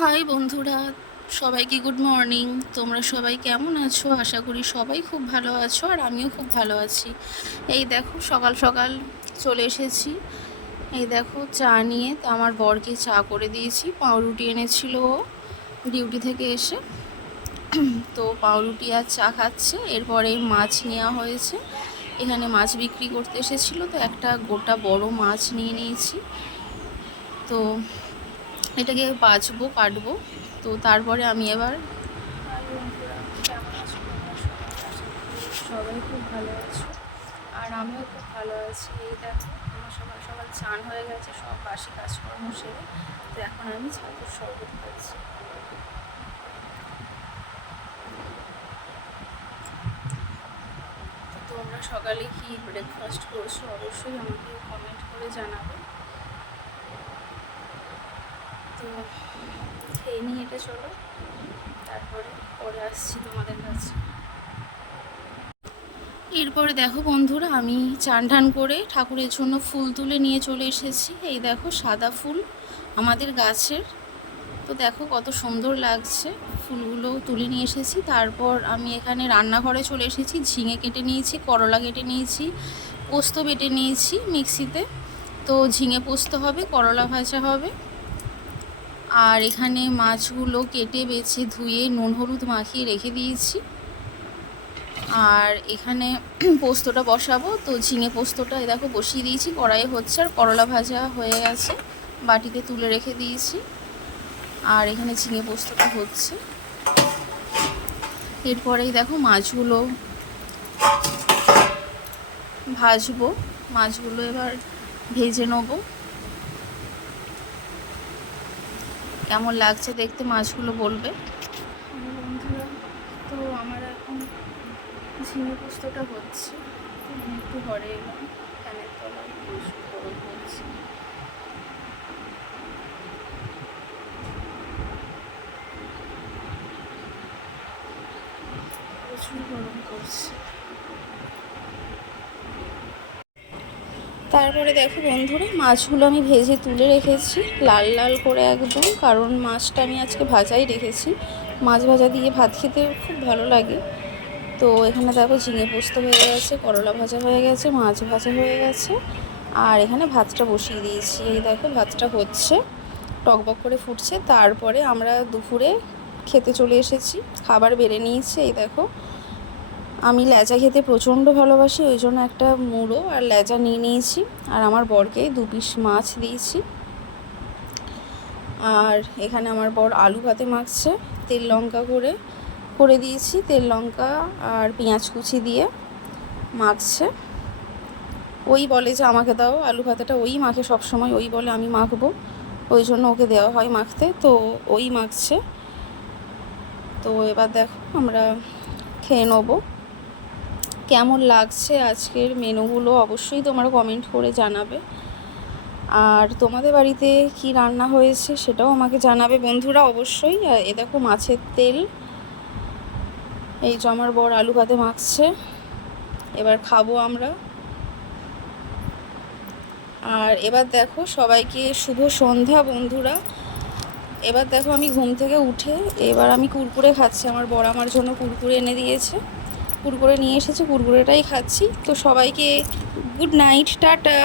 High বন্ধুরা, সবাইকে good morning. তোমরা সবাই কেমন আছো? আশা করি সবাই খুব ভালো আছো, আর আমিও খুব ভালো আছি। এই দেখো সকাল সকাল চলে এসেছি। এই দেখো চা নিয়ে, তো আমার বরকে চা করে দিয়েছি। পাউরুটি এনেছিল ও ডিউটি থেকে এসে, তো পাউরুটি আর চা খাচ্ছে। এরপরে মাছ নেওয়া হয়েছে, এখানে মাছ বিক্রি করতে এসেছিলো, তো একটা গোটা বড় মাছ নিয়ে নিয়েছি। তো এটাকে বাছবো, কাটবো। তো তারপরে আমি এবার সবাই খুব ভালো আছো, আর আমিও খুব ভালো আছি। এই দেখো আমার সকাল সকাল চান হয়ে গেছে, সব বাসি কাজকর্ম সেরে। তো এখন আমি ছাতুর শরবত খাচ্ছি। তো তোমরা সকালে কি ব্রেকফাস্ট করছো অবশ্যই আমাকে কমেন্ট করে জানাবে। তো খেয়ে নিয়ে এটা চলো, তারপরে পরে আসছি তোমাদের কাছে। এরপরে দেখো বন্ধুরা, আমি চান টান করে ঠাকুরের জন্য ফুল তুলে নিয়ে চলে এসেছি। এই দেখো সাদা ফুল আমাদের গাছের, তো দেখো কত সুন্দর লাগছে। ফুলগুলো তুলে নিয়ে এসেছি। তারপর আমি এখানে রান্নাঘরে চলে এসেছি। ঝিঙে কেটে নিয়েছি, করলা কেটে নিয়েছি, পোস্ত বেটে নিয়েছি মিক্সিতে। তো ঝিঙে পোস্ত হবে, করলা ভাজা হবে। আর এখানে মাছগুলো কেটে বেছে ধুয়ে নুন হলুদ মাখিয়ে রেখে দিয়েছি। আর এখানে পোস্তটা বসাবো। তো ঝিঙে পোস্তটা দেখো বসিয়ে দিয়েছি, কড়াইয়ে হচ্ছে। আর করলা ভাজা হয়ে গেছে, বাটিতে তুলে রেখে দিয়েছি। আর এখানে ঝিঙে পোস্তটা হচ্ছে। এরপরেই দেখো মাছগুলো ভাজবো। মাছগুলো এবার ভেজে নেবো। কেমন লাগছে দেখতে মাছগুলো বলবে বন্ধুরা। তো আমার এখন ঝিঙে পোস্তটা হচ্ছে, আমি একটু ঘরে এলাম, ফ্যানের তলায় প্রচুর গরম করছে। প্রচুর গরম করছে। তারপরে দেখো বন্ধুরা, মাছগুলো আমি ভেজে তুলে রেখেছি লাল লাল করে একদম, কারণ মাছটা আমি আজকে ভাজাই রেখেছি। মাছ ভাজা দিয়ে ভাত খেতে খুব ভালো লাগে। তো এখানে দেখো ঝিঙে পোস্ত হয়ে গেছে, করলা ভাজা হয়ে গেছে, মাছ ভাজা হয়ে গেছে। আর এখানে ভাতটা বসিয়ে দিয়েছি। এই দেখো ভাতটা হচ্ছে, টকবক করে ফুটছে। তারপরে আমরা দুপুরে খেতে চলে এসেছি, খাবার বেড়ে নিয়েছি। এই দেখো আমি লেজা খেতে প্রচণ্ড ভালোবাসি, ওই জন্য একটা মুড়ো আর লেজা নিয়ে নিয়েছি। আর আমার বরকে 2 পিস মাছ দিয়েছি। আর এখানে আমার বর আলু ভাতে মাখছে, তেল লঙ্কা করে দিয়েছি। তেল লঙ্কা আর পেঁয়াজ কুচি দিয়ে মাখছে। ওই বলে যে আমাকে দাও আলু ভাতেটা, ওই মাখে সবসময়, ওই বলে আমি মাখবো, ওই জন্য ওকে দেওয়া হয় মাখতে। তো ওই মাখছে। তো এবার দেখো আমরা খেয়ে নেবো। কেমন লাগছে আজকের মেনুগুলো অবশ্যই তোমরা কমেন্ট করে জানাবে। আর তোমাদের বাড়িতে কি রান্না হয়েছে সেটাও আমাকে জানাবে বন্ধুরা অবশ্যই। আর এ দেখো মাছের তেল, এই যে আমার বর আলু ভাতে মাখছে, এবার খাবো আমরা। আর এবার দেখো সবাইকে শুভ সন্ধ্যা বন্ধুরা। এবার দেখো আমি ঘুম থেকে উঠে এবার আমি কুরকুরে খাচ্ছি। আমার বর আমার জন্য কুরকুরে এনে দিয়েছে, কুরকুরে নিয়ে এসেছে, কুরকুরেটাই খাচ্ছি। তো সবাইকে গুড নাইট, টাটা।